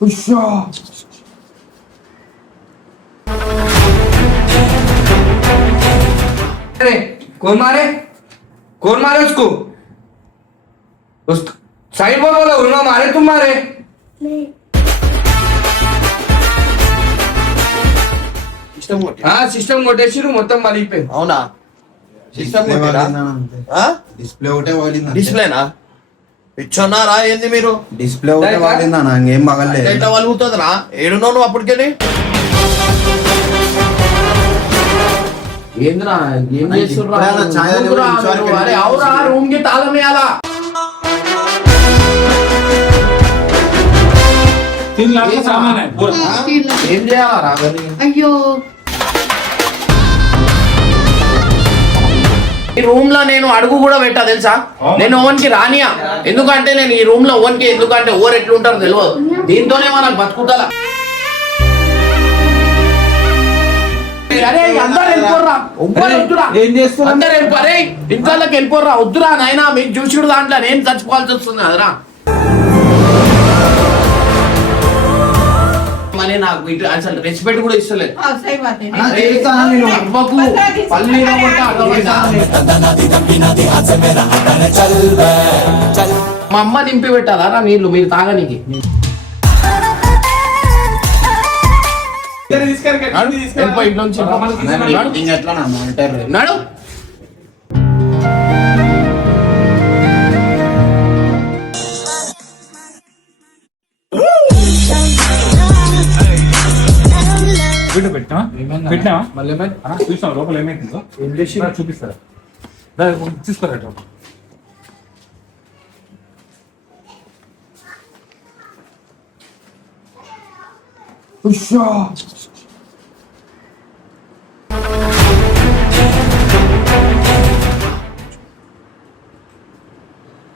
अरे कौन मारे उसको? साइड बोल बोला उन्होंने मारे तुम मारे? हाँ सिस्टम కొట్టేసిరు మొత్తం మలిపోయింది. అవునా? సిస్టమ్ డిస్ప్లే ఒకటే వాడింది. డిస్ప్లేనా ఇచ్చున్నారా ఏంది మీరు? డిస్ప్లే ఒకటే వాడిందా? ఏం బాగలేదు. ఎట్లా వలుగుతుందిరా? ఏడున్నావు నువ్వు అప్పటికెళ్ళి? ఏంద్రా ఏం చేస్తుర్రా? అవురా రూమ్ కి తాళం వేయాలా? 3 लाख का सामान है पूरा. ఏం చేయాలా? అయ్యో ఈ రూమ్ లో నేను అడుగు కూడా పెట్టా తెలుసా? నేను ఓవన్కి రానియా. ఎందుకంటే నేను ఈ రూమ్ లో ఓవన్కి ఎందుకంటే ఓవర్ ఎట్లుంటారో తెలియదు. దీంతోనే మనకు బతుకుతా. ఏం చేస్తున్నా? అందరు వెళ్ళిపోరే ఇంట్లోకి వెళ్ళిపోర్రా. వద్దురా నాయనా మీకు చూసుడు దాంట్లో నేను చచ్చిపోవాల్సి వస్తుంది కదరా. మరి నాకు ఇటు అసలు రెస్పెక్ట్ కూడా ఇస్తలేదు. మా అమ్మ దింపి పెట్టాలా నీళ్లు మీరు తాగనికి? నడు వీడియో పెట్టినావా మళ్ళీ చూసాం లోపల ఏమైతుందో చూపిస్తారా? తీసుకోరా.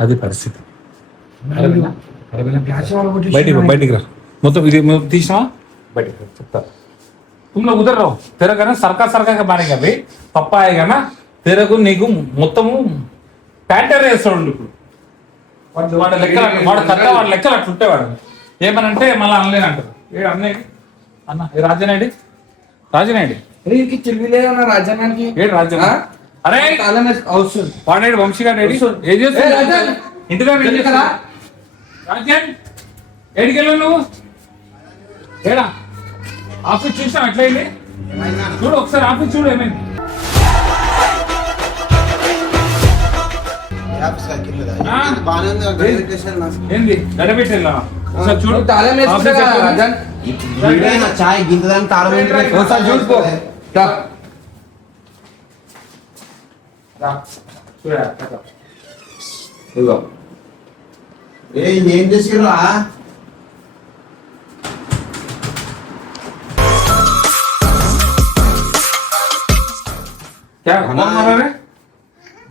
అది పరిస్థితి. బయటికి రా. మొత్తం ఇది తీసినా బయటికి చెప్తారు. तुम लोग उधर रहो. तेरा कहना सरकार का मारेगा भाई. पप्पा आएगा ना तेरे को నీకు మొత్తము ప్యాటర్ వేస్తాడు. ఇప్పుడు వాడు లెక్కలు వాడు కరెక్ట్ వాడు లెక్కలు అట్లా ఉంటావాడు. ఏమనంటే మళ్ళీ అనలేని అంటారు. ఏ అన్నయ్య అన్న ఏ రాజనాయుడు చెల్విలేదన్న రాజ్యాంగానికి ఏడు రాజ్యం. అరే వాడేడు వంశీగాడు ఏం చేస్తాడు ఇంటిగా రాజ్యం ఏడికి వెళ్ళావు నువ్వు? ఏడా ఆఫీస్ చూసాం ఎట్లా వెళ్ళి చూడు ఒకసారి ఆఫీస్ చూడు ఏమైంది. ఏంది గడబెట్టి వెళ్ళావా? ఒకసారి చూడు తాళం చాయ్ గింతదాన్ని తాళం ఏం చేసిరా? क्या कौन मारा रे?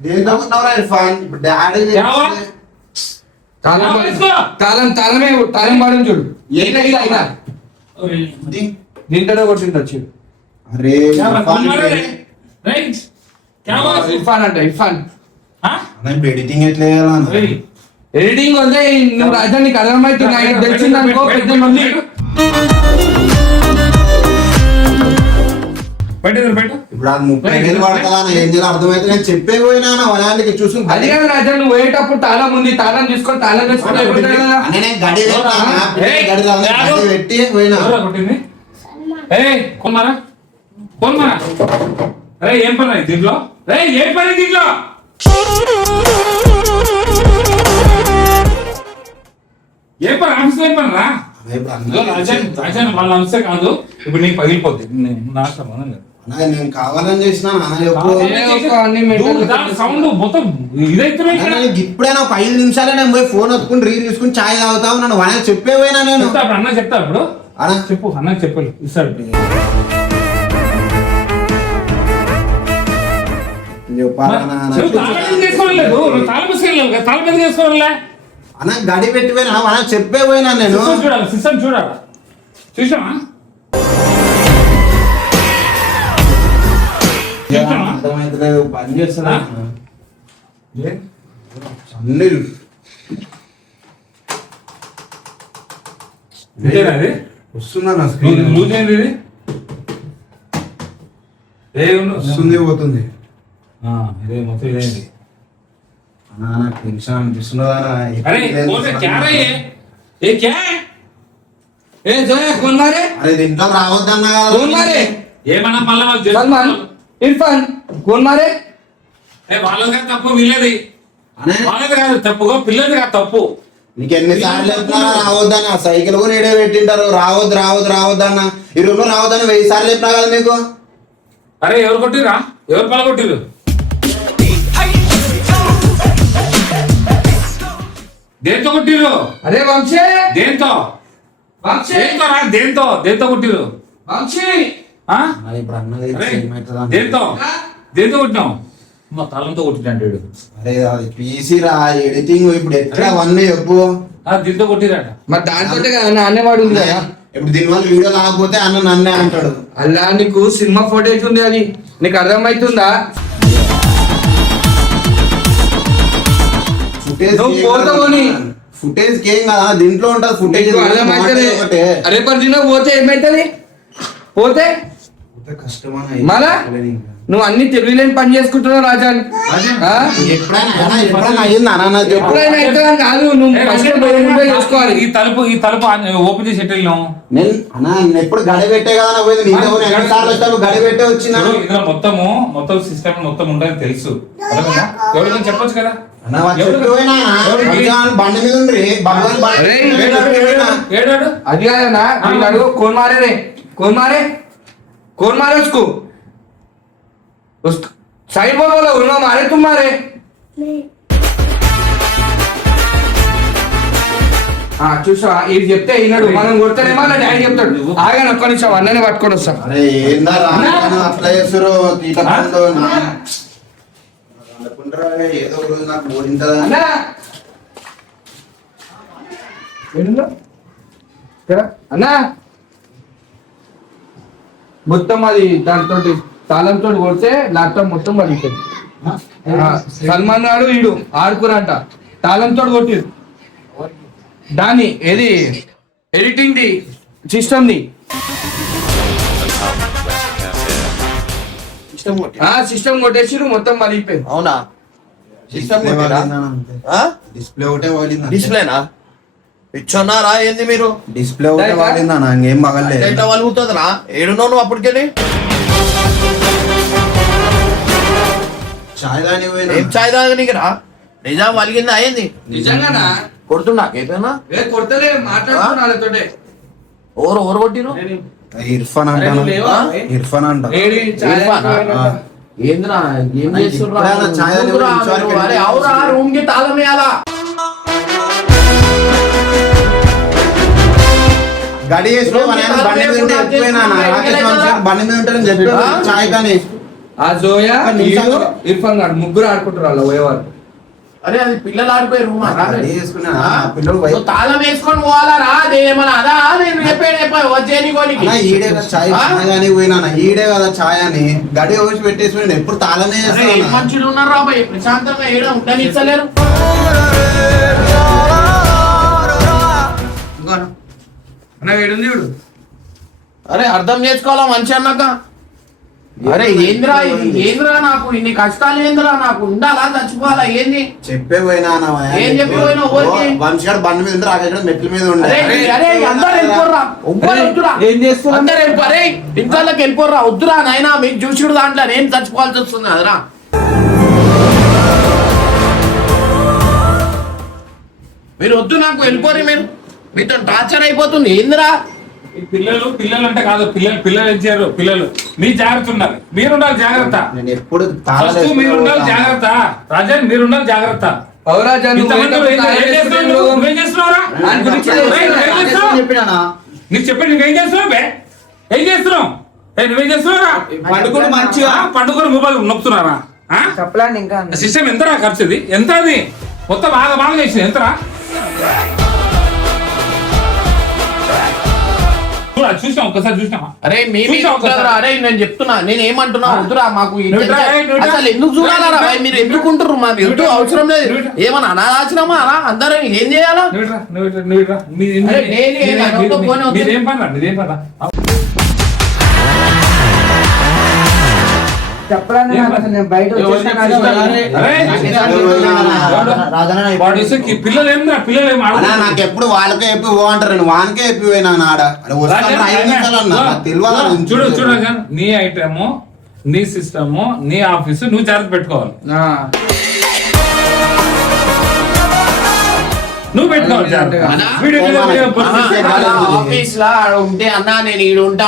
देना बताओ इरफान डैडी क्या हुआ? తాళం పాడని చూడు. దీంట్లో కొట్టింది వచ్చి. అరే ఇర్ఫాన్ అంట ఇర్ఫాన్. ఎడిటింగ్ ఎట్లా ఎడిటింగ్ వస్తే నువ్వు రాజా నీకు అర్థమైతే తెలిసిందనుకో పెద్ద మంది. ఇప్పుడు అది 30,000 పడతా ఏం చేయాలి అర్థమైతే నేను చెప్పే పోయినా వనానికి చూసి అది కాదు రాజా నువ్వు పోయేటప్పుడు తాళం ఉంది తాళం తీసుకొని తాళం వేసుకుంటే గడి పెట్టి పోయినా. అరే ఏం పని దీంట్లో? ఏం పని దీంట్లో? ఏం పని ఆఫీస్ ఏం పని రా? రాజన్ వాళ్ళ అంశే కాదు ఇప్పుడు నీకు పగిలిపోద్ది. నా సంబంధం లేదు. నేను కావాలని చేసిన సౌండ్ మొత్తం ఇదైతే ఇప్పుడైనా 5 నిమిషాలే నేను పోయి ఫోన్ వత్తుకుని రీల్ తీసుకుని ఛాయ్ తాగుతావు. నన్ను వన చెప్పే పోయినా నేను. అన్న చెప్తా ఇప్పుడు అన్న చెప్పు అన్న చెప్పాలి ఇస్తాడు. అన్న గడి పెట్టి పోయినా వన చెప్పే పోయినా నేను. చూడాలి సిస్టమ్ చూడాలి. చూసావా? అర్థమైతలేదు పని చేస్తున్నా. ఇంతేనా ఇది వస్తుందా నా స్క్రీన్ లూజ్ ఏంది ఇది వస్తుంది పోతుంది ఇదే మొత్తం ఇదేంటి నాకు టెన్షన్ అనిపిస్తున్నదా అరే పోతే క్యా రే ఏ క్యా ఏ జోయా कौन मारे అరే దీంట్లో రావద్దన్నా కదా कौन मारे ఏమన్నా మళ్ళీ వాళ్ళు सलमान इरफान कौन मारे వాళ్ళది తప్పు వీళ్ళది అనే వాళ్ళది కాదు తప్పుగా పిల్లది కాదు తప్పు నీకు ఎన్నిసార్లు చెప్పినా రావద్దన్న సైకిల్ కూడా ఇడే పెట్టింటారు రావద్దు రావద్దు రావద్దన్న ఈ రూమ్ లో రావద్దని 1000 సార్లు చెప్పినా కదా నీకు అరే ఎవరు కొట్టిరా ఎవరు పల కొట్టిరు దేంతో కొట్టిరు अरे वंशी దేంతో वंशी దేంతో రా దేంతో దేంతో కొట్టిరు वंशी ఆ? మరి ఇప్పుడు అన్నది అరే, ఏమవుతుందా? దేంతో దేంతో కొట్టినావు మా తలంతో కొట్టింటాడు అరే అది పీసీ రా ఎడిటింగ్ ఇప్పుడు ఎక్కడ అవన్నీ చెప్పు దీంతో కొట్టిరాట మరి దాంతోటే కదా అన్న అనేవాడు ఉంది కదా ఇప్పుడు దీనివల్ల వీడియో రాకపోతే అన్న నన్నే అంటాడు అలా నీకు సినిమా ఫోటేజ్ ఉంది అది నీకు అర్థమవుతుందా నువ్వు పోతావని. ఫుటేజ్ ఏం కదా దీంట్లో ఉంటుంది ఫుటేజ్ నీకు అర్థమవుతుంది అరే పర్ దిన పోతే ఏమైతుంది పోతే మళ్ళా నువ్వు అన్ని తెలివిలేని పని చేసుకుంటున్నావు రాజా ఎప్పుడైనా అయ్యిందా అన్న నాకు చెప్పు. ఎప్పుడైనా అవుతుందని కాదు నువ్వు ఫస్ట్ నువ్వే చేసుకోవాలి ఈ తలుపు ఓపెన్ చేసి ఎట్టెళ్ళాం నేను ఎప్పుడు గడి పెట్టే కదా నా పోయింది నీతో ఎన్నిసార్లు వచ్చావు గడి పెట్టే వచ్చినా ఇందులో మొత్తం సిస్టమ్ మొత్తం ఉండదు తెలుసు అర్థమైందా? ఎవరికైనా చెప్పొచ్చు కదా అన్న వాడు చెప్పిపోయినా బండి మీద ఉండ్రి భగవాన్ అరే, ఏడాడు అది కాదన్నా నేను అడుగు कौन मारे रे कौन मारे उसको साइड बोल बोला उन्होंने मारे तुम मारे చూసా ఇది చెప్తే ఈనాడు మనం కొడతానేమో అలా డాడీ చెప్తాడు ఆగాను ఒక్క నిమిషం అన్ననే పట్టుకొని వస్తా అరే ఏందా రాను అట్లా చేస్తురు తీట పండు అనుకుంటారా ఏదో ఒక రోజు నాకు పోయిందా అన్నా ఏంటో? అన్నా మొత్తం అది దాంతో తాళంతో కొడితే ల్యాప్టాప్ మొత్తం పడిపోయింది సల్మాన్ గారు వీడు ఆడుకురంట తాళంతో కొట్టిరు దాన్ని ఏది editing the system the system కొట్టేసిరు మొత్తం మలిగిపోయింది అవునా సిస్టమ్ డిస్ప్లే ఒకటే వాడింది డిస్ప్లేనా ఇచ్చున్నారా ఏంది మీరు డిస్ప్లే ఒకటే వాడిందా ఇంకేం మగలేదు ఎట్లా వలుగుతుందిరా ఏడున్నావు నువ్వు అప్పటికెళ్ళి చాయ్ దాని పోయినా ఏం చాయ్ తాగనీకిరా నిజాం వలిగిందా అయింది నిజంగానా కొడుతున్నా ఏదైనా కొడతలే మాట్లాడుతున్నా వాళ్ళతోటే ఓరు కొట్టిరు ఇర్ఫాన్ అంటాను ఇర్ఫాన్ అంట ఇర్ఫానా? ఏంద్రా ఏం చేస్తుర్రా ఇప్పుడేనా చాయ్ తాగి నువ్వురా, ఇంటికి నువ్వు అరే అవురా రూమ్ కి తాళం వేయాలా గడి వేసుకుని మన ఆయన బండి మీద ఉంటే ఎత్తిపోయినా రాకేష్ వంశీ బండి మీద ఉంటారని చెప్పి చాయ్ కానీ ఆ జోయా వీడు, ఇర్ఫాన్ గారు ముగ్గురు ఆడుకుంటారు వాళ్ళు పోయేవారు అరే అది పిల్లలు ఆడిపోయి రూమ్ గడి వేసుకున్నా పిల్లలు తాళం వేసుకొని పోవాలా రా అదేమన్నా అదా నేను చెప్పాడు వచ్చేని కోనికి ఈడే కదా చాయ్ కానీ పోయినా ఈడే కదా చాయ్ అని గడి వచ్చి పెట్టేసి ఎప్పుడు తాళమే అరే ఏం చేస్తాను మనుషులు ఉన్నారు రా భయ్ ప్రశాంతంగా ఏడ ఉండనిస్తలేరు అన్న వీడుంది వీడు అరే అర్థం చేసుకోవాలా మంచి అన్నాక అరే ఏంద్రా ఇది ఏంద్రా నాకు ఇన్ని కష్టాలు ఏంద్రా నాకు ఉండాలా చచ్చిపోవాలా ఏంది చెప్పే పోయినా ఏం చెప్పి పోయినావు ఊరికి? వంశీ గారు బండి మీద ఉంటే రాకేష్ మెట్ల మీద ఉండే అరే అరే అందరు వెళ్ళిపోర్రా ఒక్కరు వద్దురా ఏం చేస్తున్నావు? అందరు వెళ్ళిపోరే ఇంట్లోకి వెళ్ళిపోర్రా వద్దురా నాయనా మీకు చూసుడు దాంట్లో నేను చచ్చిపోవాల్సి వస్తుంది అదరా మీరు వద్దు నాకు వెళ్ళిపోరు మీరు మీతో టార్చర్ అయిపోతుంది ఏందిరా ఈ పిల్లలు అంటే కాదు పిల్లలు ఏం చేయరు పిల్లలు మీ జాగ్రత్త ఉండాలి మీరుండాలి జాగ్రత్త నేను ఎప్పుడు ఫస్ట్ మీరుండాలి జాగ్రత్త రాజన్ మీరుండాలి జాగ్రత్త పౌరాజా ఇంతమంది ఏం చేస్తున్నావు? నువ్వేం చేస్తున్నావురా? దాని గురించి ఏం చేస్తున్నావు? చెప్పినా నీకు చెప్పండి నువ్వేం చేస్తున్నావు బే ఏం చేస్తున్నావు నువ్వేం చేస్తున్నావురా పండుగలు మంచిగా పండుగలు మొబైల్ నొప్పుతున్నారా చెప్పలేండి ఇంకా సిస్టమ్ ఎంతరా ఖర్చు ఇది ఎంత అది మొత్తం బాగా చేసింది ఎంతరా చూసినా ఒకసారి చూసినావా? అరే మీ చూసినా ఒకసారి? అరే నేను చెప్తున్నా, నేను ఏమంటున్నా వద్దురా మాకు ఈ నువ్వు ఇట్రా, టెన్షన్. నువ్వు ఇట్రా. అసలు ఎందుకు చూడాలరా భయ్? మీరు ఎందుకుంటారు? మాకు ఎందుకు అవసరం లేదు. నువ్వు ఇట్రా. ఏమన్నా అనాథాశ్రమా అలా అందరూ ఏం చేయాలా? నువ్వు అరే, డైలీ ఏం అడగతో పోనీ వద్దు. మీదేం పని? చెప్పరా అసలు నేను బయట వాడు ఇస్తే పిల్లలు ఏం అన్నా నాకు ఎప్పుడు వాళ్ళకే చెప్పి పో అంటారు, నేను వానికే చెప్పి పోయినా ఆడ వస్తాను 5 నిమిషాలు అన్నా తెలియదు. చూడు నీ ఐటమ్, నీ సిస్టమ్, నీ ఆఫీస్ నువ్వు జాగ్రత్త పెట్టుకోవాలి. నువ్వు పెట్టుకోవాలి జాగ్రత్తగా. ఆఫీస్ లా ఉంటే అన్నా నేను ఈడుంటా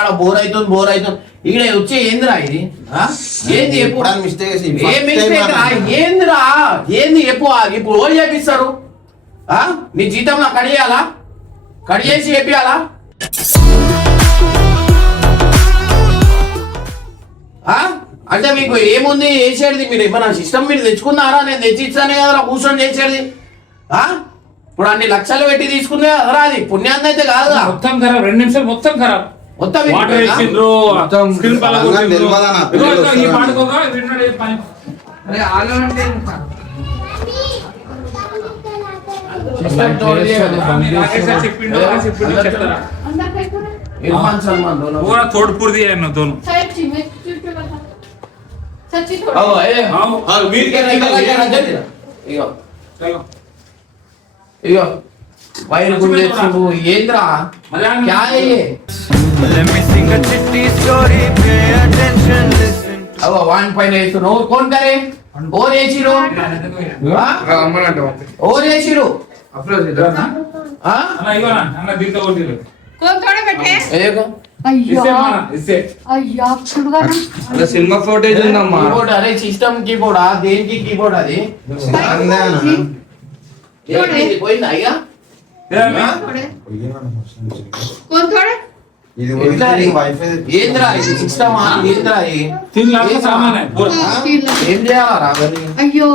ఆడ బోర్ అవుతుంది ఈడ వచ్చే ఏందిరా ఇది? ఏంది చెప్పు? ఏ మిస్టేక్ రా? ఏందిరా? ఏంది చెప్పు? ఇప్పుడు ఓ చేపిస్తారు నీ జీతంలో కడియాలా? కడియేసి చెప్పాలా? అంటే మీకు ఏముంది చేసేది? మీరు ఏమన్నా సిస్టమ్ మీరు తెచ్చుకున్నారా? నేను తెచ్చి ఇచ్చానే కదరా కూర్చొని చేసేది. ఇప్పుడు అన్ని లక్షలు పెట్టి తీసుకుందే కదరా, అది పుణ్యాన్ని అయితే కాదురా. మొత్తం ఖరాబ్, 2 నిమిషాలు మొత్తం ఖరాబ్. మొత్తం వాటర్ వేసిండ్రు, స్క్రీన్ పగలగొట్టిండ్రు. ఈ పాడుకోగా విన్నాడు పని. అరే ఆలోనంటే రాకేష్ సార్ చెప్పిండు చెప్తారా? इरफान सलमान दोनों पूरा तोड़ फोड़ दिया है ना दोनों. आओ आओ वीर के नहीं लगा ना जल्दी इयो चलो इयो वायर गुंडे सुबु येंद्रा क्या है ये? Let me sing a chitty story, pay attention, listen. अब 1.8 सुनो कौन करे? और ये चिरो और ये चिरो हाँ అన్న ఇవ్వనా అన్న దీంతో కొట్టిరు. कौन थोड़े बैठे एक ఇస్తే మన ఇస్తే अय्या छुड़गा ना అలా సినిమా ఫోటేజ్ ఉందమ్మా. कीबोर्ड अरे सिस्टम कीबोर्ड आ देन की कीबोर्ड आदि ये कोई नहीं आया थोड़े कौन थोड़े ఇది ఏంద్రా ఇది సిస్టమ్ ఆ ఏంద్రా ఇది 3 लाख का सामान है पूरा. ఏం చేయాలా రాగని अय्यो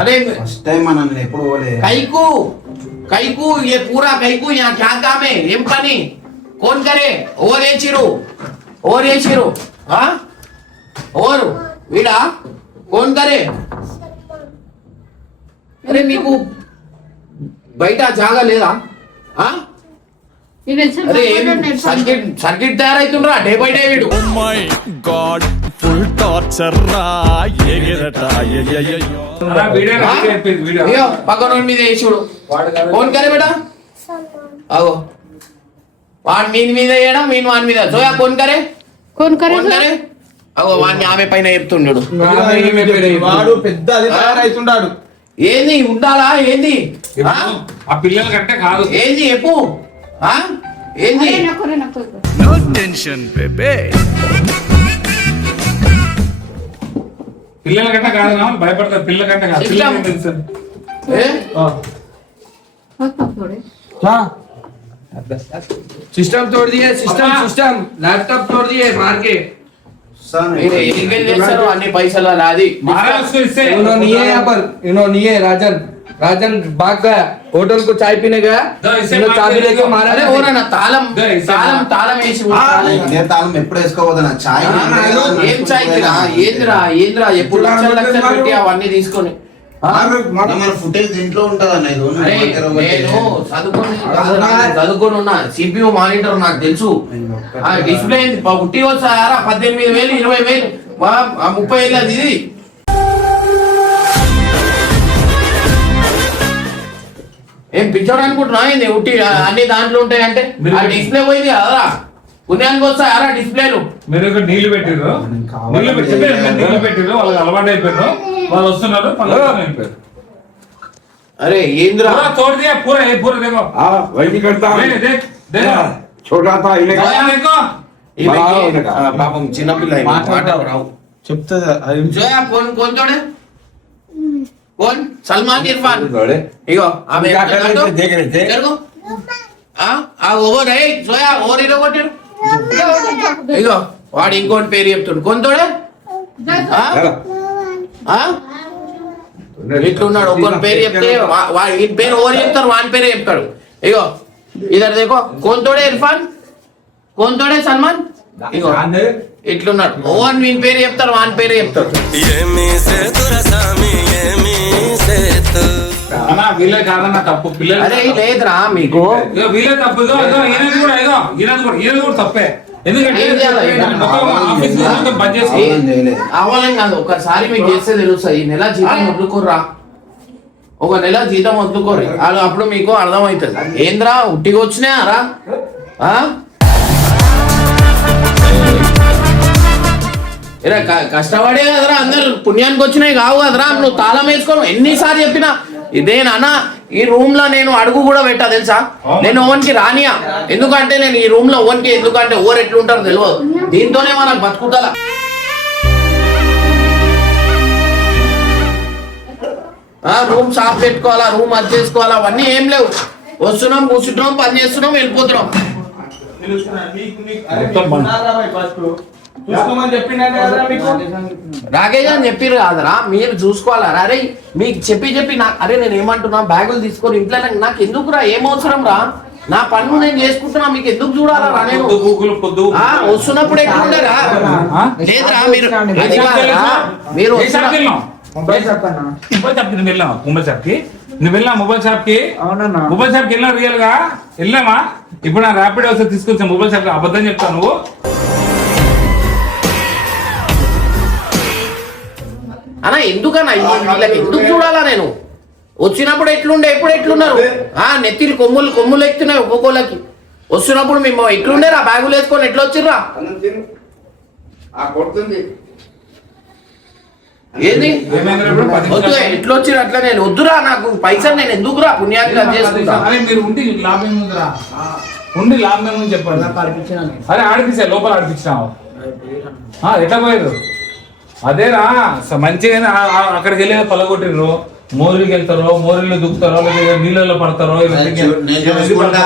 अरे ఫస్ట్ టైం మనం ఎప్పుడు పోలే काईकू काईकू ये पूरा काईकू यहाँ क्या काम है एम पानी कौन करे और ये चिरो हाँ और वीडा कौन करे अरे मीकू బయట జాగా లేదా అరే సర్కిట్ సర్కిట్ తయారైతుండ్రా డే బై డే వీడు Oh my God, full torture రా ఎగిరట అలా వీడియో అయిపోయింది వీడియో. అయ్యో పక్కన మీద వేసుడు కౌన్ करे बेटा ఆగో వాడి మీద వేయడం వీని వాని మీద సోయా कौन करे कौन करे कौन करे అగో వాడిని ఆమె పైన చెప్తుండడు వాడు పెద్ద అది తయారైతుండాడు. ఏంది ఉండాలా ఏంది ఆ పిల్లల కంటే కాదు. ఏంది చెప్పు ఏంది नको No tension, baby. పిల్లల కంటే కాదు నా భయపడతారు. పిల్లల కంటే కాదు. పిల్లలకి తెలుసు. ఏ? थोड़े सिस्टम तोड़ दिए सिस्टम लैपटॉप तोड़ दिए मार के. మీరు ఎందుకు చేస్తారు అన్ని పైసలు నాది महाराज को इससे इन्होंने नहीं है यहाँ पर इन्होंने नहीं है राजन भाग गया होटल को चाय पीने गया. तो इसे इन्होंने चाबी लेके मारा. అరే ఓనా తాళం గై, తాళం తాళం వేసి ఉంటాడు. ఇదే తాళం ఎప్పుడు వేసుకోవద్దు చాయ్ ఏం చాయ్కిరా ఏంద్రా ఎప్పుడు లక్షలు పెట్టి అవన్నీ తీసుకొని మన ఫుటేజ్ దీంట్లో ఉంటది అన్న ఇది అరే నేను చదువుకొని ఉన్నా సిపియు మానిటర్ నాకు తెలుసు ఆ డిస్ప్లే పుట్టి వచ్చారా 18,000 20,000 30,000 అది ఇది ఏం పిక్చర్ అనుకుంటున్నా ఏంది ఉట్టి అన్ని దాంట్లో ఉంటాయంటే ఆ డిస్ప్లే పోయింది కదరా పుణ్యానికి వస్తాయారా డిస్ప్లేలు మీరు ఇక్కడ నీళ్లు పెట్టిర్రు. నీళ్లు పెట్టిర్రు వాళ్ళకి అలవాటు అయిపోయారు. వాళ్ళు వస్తున్నారు పనులు అయిపోయారు. అరే ఏంద్రా पूरा तोड़ दिया पूरा ये पूरा देखो. वही करता हूँ देखो छोटा था इन्हें देखो పాపం చిన్నపిల్ల మాట్లాడవు రావు చెప్తుంది జోయా కోన్ తోడే కోన్ సల్మాన్ ఇర్ఫాన్ ఇగో ఆమె देख रहे थे జరుగు ఆ ఓవర్ రే జోయా ఓవర్ ఇరో కొట్టాడు ఇగో వాడు ఇంకోటి పేరు చెప్తాడు కోన్ తోడే ఇట్లున్నాడు ఒకరి పేరు చెప్తే వీని పేరు ఓవర్ చెప్తారు వాని పేరే చెప్తాడు ఇగో ఇద్దరు దేకో కోన్తోడే ఇర్ఫాన్ కోన్తోడే సల్మాన్ ఇగో ఇట్లున్నాడు ఓవర్ వీని పేరు చెప్తారు వాని పేరే చెప్తాడు అన్నా వీళ్ళే కాదన్నా తప్పు పిల్లలు అరే లేదురా మీకు ఇగో వీళ్ళే తప్పు ఇగో ఈయనది కూడా ఈయనది కూడా తప్పే ఎందుకంటే ఏం చేయాలి? మొత్తం ఆఫీస్ మొత్తం బంద్ చేసి అవ్వాలని కాదు ఒకసారి మీకు చేస్తే తెలుస్తుంది ఈ నెల జీతం వదులుకోర్రా ఒక నెల జీతం వదులుకోరు అప్పుడు మీకు అర్థమవుతుంది ఏంద్రా ఉట్టిగా వచ్చినాయారా కష్టపడే కదరా అందరు పుణ్యానికి వచ్చినాయి కావు కదరా నువ్వు తాళం వేసుకోను ఎన్నిసార్లు చెప్పినా ఇదే నాన్న ఈ రూమ్ లో నేను అడుగు కూడా పెట్టా తెలుసా నేను ఓవన్కి రానియా ఎందుకంటే నేను ఈ రూమ్ లో ఓవన్కి ఎందుకంటే ఓవర్ ఎట్లుంటారో తెలియదు దీంతోనే మనకు బతుకుతా రూమ్ సాఫ్ పెట్టుకోవాలా రూమ్ అది చేసుకోవాలా అవన్నీ ఏం లేవు వస్తున్నాం కూర్చుంటున్నాం పని చేస్తున్నాం వెళ్ళిపోతున్నాం రాకేష్ అని చెప్పిర్రు కాదరా మీరు చూసుకోవాలా అరే మీకు చెప్పి నాకు అరే నేను ఏమంటున్నా బ్యాగులు తీసుకొని ఇంట్లో నాకు ఎందుకురా ఏం అవసరం రా నా పనులు నేను చేసుకుంటున్నా మీకు ఎందుకు చూడాలా రా నేను వస్తున్నప్పుడు ఎట్లుండరా లేదురా మీరు మొబైల్ షాప్ వెళ్ళామా మొబైల్ షాప్ కి నువ్వు వెళ్ళా మొబైల్ షాప్ కి మొబైల్ షాప్ కి వెళ్ళా రియల్ గా వెళ్ళామా ఇప్పుడు నా ర్యాపిడ్ వస్తే తీసుకొచ్చా మొబైల్ షాప్ అబద్ధం చెప్తాను నువ్వు అన్నా ఎందుకన్నా వీళ్ళకి ఎందుకు చూడాలా నేను వచ్చినప్పుడు ఎట్లుండే ఎప్పుడు ఎట్లున్నారు నెత్తిలు కొమ్ములు ఎక్కుతున్నాయి ఒక్కొక్కళ్ళకి వస్తున్నప్పుడు మేము ఎట్లుండేరా బ్యాగులు వేసుకొని ఎట్లా వచ్చిర్రా ఏంది వద్దు ఎట్లా వచ్చిర్రు అట్లా నేను వద్దురా నాకు పైసలు నేను ఎందుకురా పుణ్యాన్ని చేసుకుంటా మీరు ఉండి లాభం ఉందిరా ఉండి లాభం ఏమని చెప్పండి అరే ఆడిపించా లోపల ఆడిపించినావు ఎట్లా పోయారు అదేరా మంచిగా అక్కడికి వెళ్ళి పలగొట్టిర్రు మోరీకి వెళ్తారో మోరీలో దుక్కుతారో లేదా నీళ్ళలో పడతారో నేను చూసుకుంటా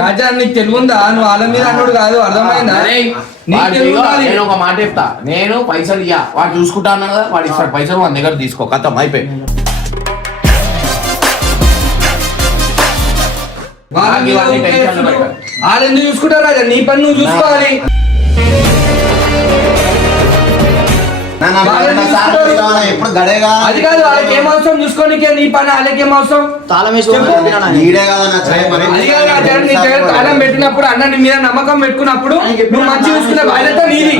రాజా నీకు తెలుగుందా నువ్వు వాళ్ళ మీద అన్నాడు కాదు అర్థమైందా నేను ఒక మాట చెప్తా నేను పైసలు ఇయ్యా వాడు చూసుకుంటా అన్నా కదా వాడు ఇస్తాడు పైసలు వాడి దగ్గర తీసుకో కథం అయిపోయి వాళ్ళు ఎందుకు చూసుకుంటారు రాజా నీ పని నువ్వు చూసుకోవాలి ఎప్పుడు గడేగా అది కాదు వాళ్ళకి ఏం అవసరం చూసుకోనికే నీ పని వాళ్ళకి ఏం అవసరం తాళం తాళం పెట్టినప్పుడు అన్న నీ మీద నమ్మకం పెట్టుకున్నప్పుడు నువ్వు మంచి చూసుకునే బాధ్యత నీది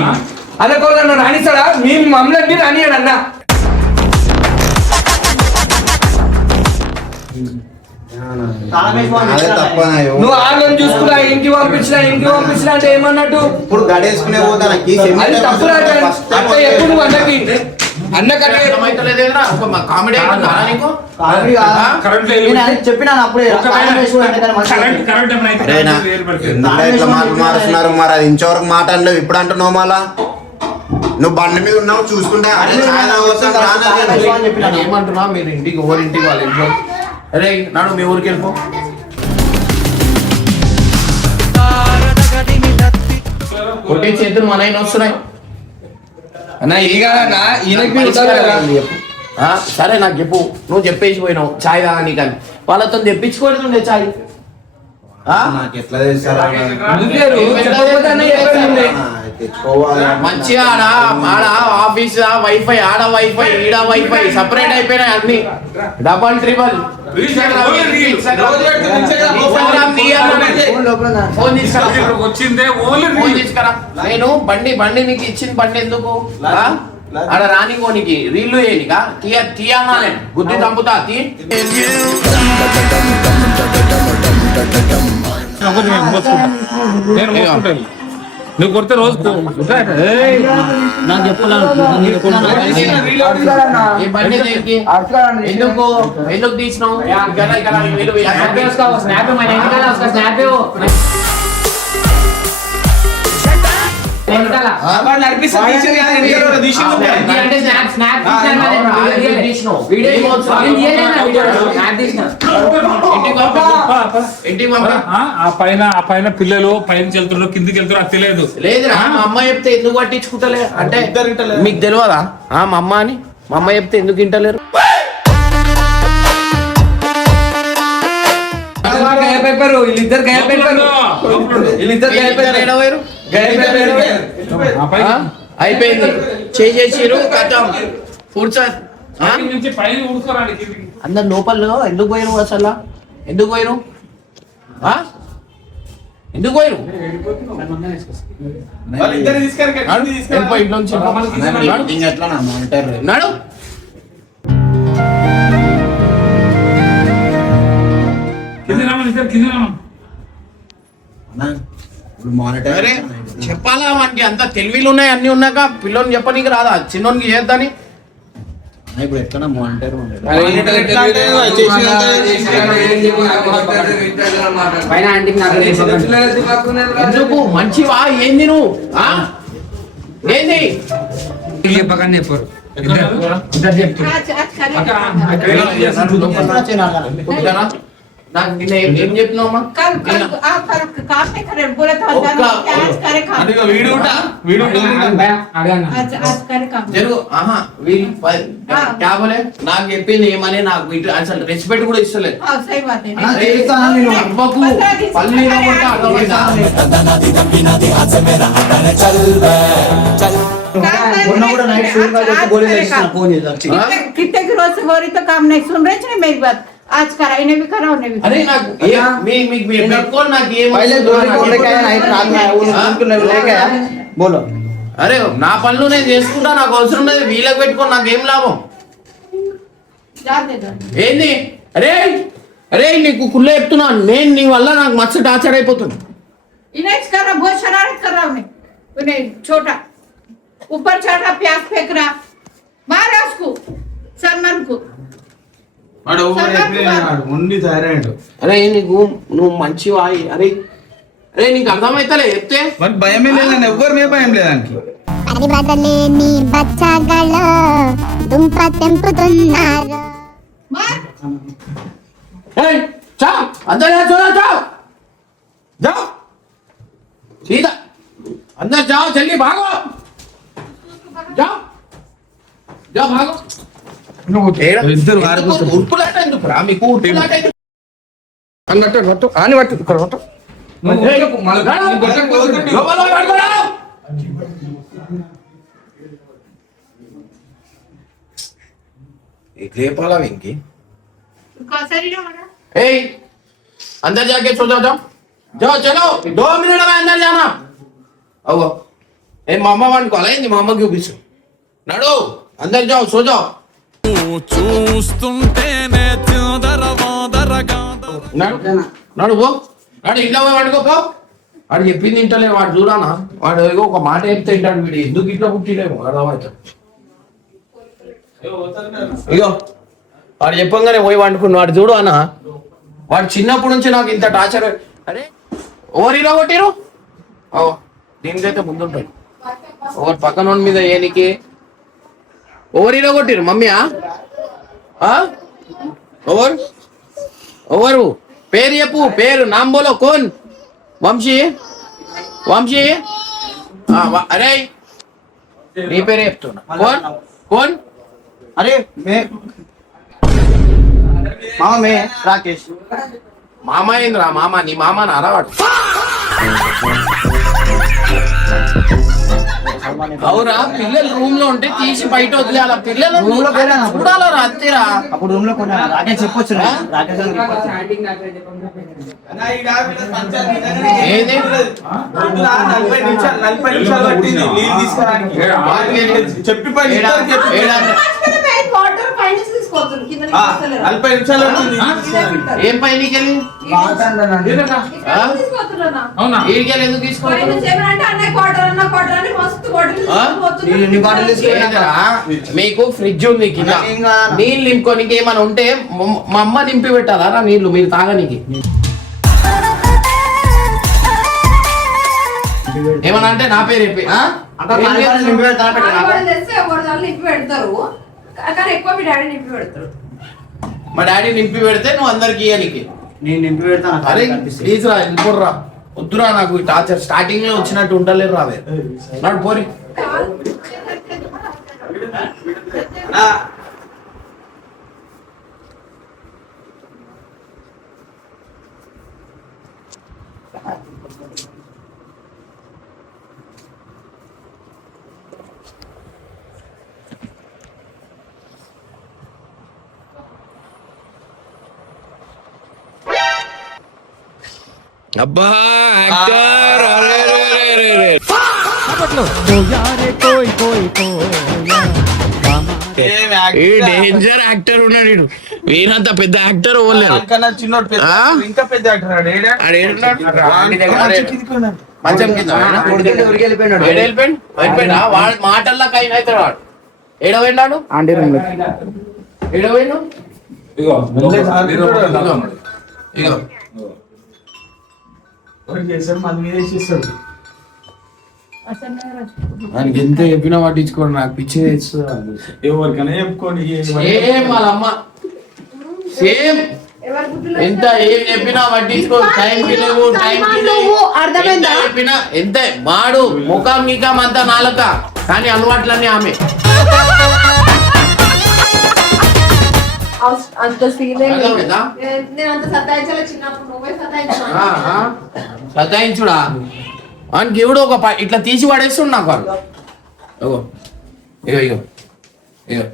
అదొక రాణిస్తాడా మీ మమ్మల్ని రానియాడు అన్న నువ్వు ఆళ్ళని చూసుకున్నా ఇంటికి పంపించినా అంటే ఏమన్నట్టు ఇప్పుడు గడేసుకునే పోతాను అది తప్పు రాజా అట్లా ఎప్పుడు నువ్వు అన్నకి చెప్పినా మారుస్తున్నారు మరి అది ఇంచవరకు మాట అనలేవు ఇప్పుడు అంటున్నావు మళ్ళా నువ్వు బండి మీద ఉన్నావు చూసుకుంటా ఏమంటున్నా మీరు ఇంటికి ఇంటికి వాళ్ళ ఇంట్లో అరే నాడు మీ ఊరికి వెళ్ళిపో కొట్టి చేతులు మన ఆయన వస్తున్నాయి అన్న సరే నాకు చెప్పు నువ్వు చెప్పేసి పోయినావు చాయ్ తాగని కానీ వాళ్ళతో తెప్పించుకోడుతుండే చాయ్ నాకు ఎట్లా చేస్తారా మంచిగా ఆడ ఆఫీస్ వైఫై ఆడ వైఫై ఈడ వైఫై సపరేట్ అయిపోయినాయి అన్ని డబల్ ట్రిబల్ ఫోన్ తీసుకురా నేను బండి నీకు ఇచ్చిన బండి ఎందుకు ఆడ రానికోనికి రీల్లు వేయనిక తీయన్నా నేను బుద్ధి చంపుతా నువ్వు కొడితే రోజు ఎందుకు తీసినావు వాడు నడిపిస్తే తీసింది కాదు, వెనకాల తీసింది ఉంది. అంటే స్నాప్ తీసినావు వీడియో ఇంటికి పంపా ఆ పైన పిల్లలు పైన వెళ్తున్నారు కిందికి వెళ్తున్నారు అది తెలియదు. లేదురా మా అమ్మ చెప్తే ఎందుకు పట్టించుకుంటలే అంటే మీకు తెలియదా మా అమ్మ అని మా అమ్మ చెప్తే ఎందుకు వింటలేరు వీళ్ళిద్దరు ఆ పైన అయిపోయింది చేసేసిరు కథం కూర్చొని పైన నుంచి పైన ఊడుకోరాడు కిందికి. అందరు లోపల ఎందుకు పోయిరు అసలు ఎందుకు పోయిరు ఎందుకు పోయిరు వెళ్ళిపో ఇంట్లో నుంచి. మీటింగ్ ఎట్లా నా మానిటర్ నడు కింది రామని ఇద్దరు కింది రామని. ఇప్పుడు మానిటర్ అరే చెప్పాలా మనకి అంత తెలివిలు ఉన్నాయి అన్ని ఉన్నాక పిల్లోని చెప్పనీకి రాదా చిన్నోనికి చేద్దని ఇప్పుడు ఎట్లా మానిటర్ ఎందుకు మంచివా ఏంది నువ్వు ఏంది చెప్పకండి చెప్పరు ఇద్దరా? నాకు నిన్న ఏం చెప్పినావమ్మా జరుగు ఆహా వీళ్ళు క్యా బోలే నాకు చెప్పింది ఏమని నాకు ఇటు అసలు రెస్పెక్ట్ కూడా ఇస్తలేదు అబ్బకు పల్లి कितने की रोज से हो रही तो काम नहीं सुन रहे थे मेरी बात आज करा इन्हें भी करा उन्हें भी అరే నాకు పెట్టుకోని నాకు ఏం बोलो అరే నా పనులు నేను చేసుకుంటా నాకు అవసరం లేదు వీళ్ళకి పెట్టుకోని నాకేం లాభం जाते दो ఏంది అరే అరే నీకు కుళ్ళే చెప్తున్నా నేను నీ వల్ల నాకు మస్తు టార్చర్ అయిపోతుంది इन्हें कर रहा बहुत शरारत कर रहा उन्हें उन्हें छोटा ऊपर चढ़ा प्याज फेंक रहा मारा उसको सलमान को ఓన్లీ థైరాయిడ్ అరే నీకు నువ్వు మంచివా అరే అరే నీకు అర్థమైతలే చెప్తే మరి భయమే లేదని ఎవ్వరి మీద భయం లేదానికి పరిబడలేని బచ్చగలు దుంప తెంపుతున్నారు मार ఏయ్ చా అందరూ చా जाओ सीधा अंदर जाओ जल्दी भागो जाओ जाओ भागो ఇద్దరు ఉరుపులాట ఎందుకు రా మీకు ఉరుపులాట ఎందుకు? అన్నట్టు అని పట్టు ఇక్కడ పట్టు లోపల పడుకోరా. రేపాలా వెంకి कौशरी ना मारा ए अंदर जाके सो जाओ जाओ जाओ चलो 2 मिनट में अंदर जाना अवो ए मामा वान को अलाइंది మా అమ్మకి చూపించు నడు अंदर जाओ सो जाओ చూస్తుంటేనే నడు నడు పో నడు ఇంట్లో పోయి వండుకో పో వాడు చెప్పింది ఇంటలే వాడు చూడానా వాడు ఏదో ఒక మాట చెప్తే వింటాడు వీడు ఎందుకు ఇట్లా పుట్టిలేమో అర్థమవుతుంది ఇగో వాడు చెప్పంగానే పోయి వండుకున్నాడు వాడు చూడు అన్న వాడు చిన్నప్పటి నుంచి నాకు ఇంత టార్చర్ అరే ఓరిలో కొట్టిరు ఓ దీనికైతే ముందుంటాడు ఓవర్ పక్కన మీద ఏనికి ఓరిలో కొట్టిరు మమ్మీయా ఓవర్ ఓవరు పేరు చెప్పు పేరు నామ్ బోలో కోన్ వంశీ వంశీ అరే నీ పేరు చెప్తున్నా కోన్ కోన్ अरे मैं मामा मैं राकेश మామ ఏంద్రా మామ నీ మామ నారావాడు అవురా పిల్లలు రూమ్ లో ఉంటే తీసి బయట వదిలేయాల పిల్లలు రూమ్ లో పోయినా అప్పుడు. చూడాలా రాత్రిరా అప్పుడు రూమ్ లో కొన్నా రాకేష్ చెప్పొచ్చు రాకేష్ ఏంది 40 నిమిషాలు పట్టింది నీళ్ళు తీసుకోవడానికి చెప్పి పని ఏడా- वाटर फाइनेंस తీసుకోవచ్చు కింద 40 నిమిషాలు పట్టింది ఏం పైనకి వెళ్ళి అవునా ఈడికెళ్ళి ఎందుకు తీసుకోవాలి మీకు ఫ్రిడ్జ్ ఉంది కింద నీళ్ళు నింపుకోనికి ఏమైనా ఉంటే మా అమ్మ నింపి పెట్టాలా నీళ్లు మీరు తాగనికి ఏమన్నా అంటే నా పేరు చెప్పి అక్కడ పాలపాలు నింపి పెడతారా పెట్టరా? పాలపాలు తెస్తే ఎవరి దాంట్లో నింపి పెడతారు కానీ ఎక్కువ మీ డాడీ నింపి పెడతారు. మా డాడీ నింపి పెడితే నువ్వు అందరికి ఇయ్యనికి. నేను నింపి పెడతాను అరే కనిపిస్తుంది. ప్లీజ్ రా వెళ్ళిపోర్రా, వద్దురా నాకు టార్చర్. స్టార్టింగ్ లో వచ్చినట్టు ఉండలేరు రావే నాడు పోరి. అబ్బా యాక్టర్ ఈ డేంజర్ యాక్టర్ ఉన్నాడు వీడు. వీనంత పెద్ద యాక్టర్ ఓలేరు. ఇంకా పెద్ద మంచం కింద వెళ్ళిపోయినా వాడు మాటల్లో కైన్ అవుతాడు. వాడు ఏడవైనాడు ఏడవైనా ఇగో ఇగో దానికి ఎంత చెప్పినా పట్టించుకోండి, నాకు పిచ్చి తెస్తుంది. ఎవరికైనా చెప్పుకోండి. సేమ్ వాళ్ళ అమ్మ సేమ్ ఎవరి గుడ్డులో ఎంత ఏం చెప్పినా పట్టించుకో. టైంకి లేవు, టైంకి లేవు. ఎంత చెప్పినా ఎంత మాడు ముఖం గీకం అంతా నాలుక, కానీ అలవాట్లన్నీ ఆమె. అంత సీన్ అర్థమైందా? నేను అంత సతాయించాలి చిన్నప్పుడు నువ్వే సతాయించాను. సతాయించుడా అని దేవుడు ఒక ఇట్లా తీసి పడేస్తుండు నాకు. వాళ్ళు ఇగో ఇగో ఇగో ఇగో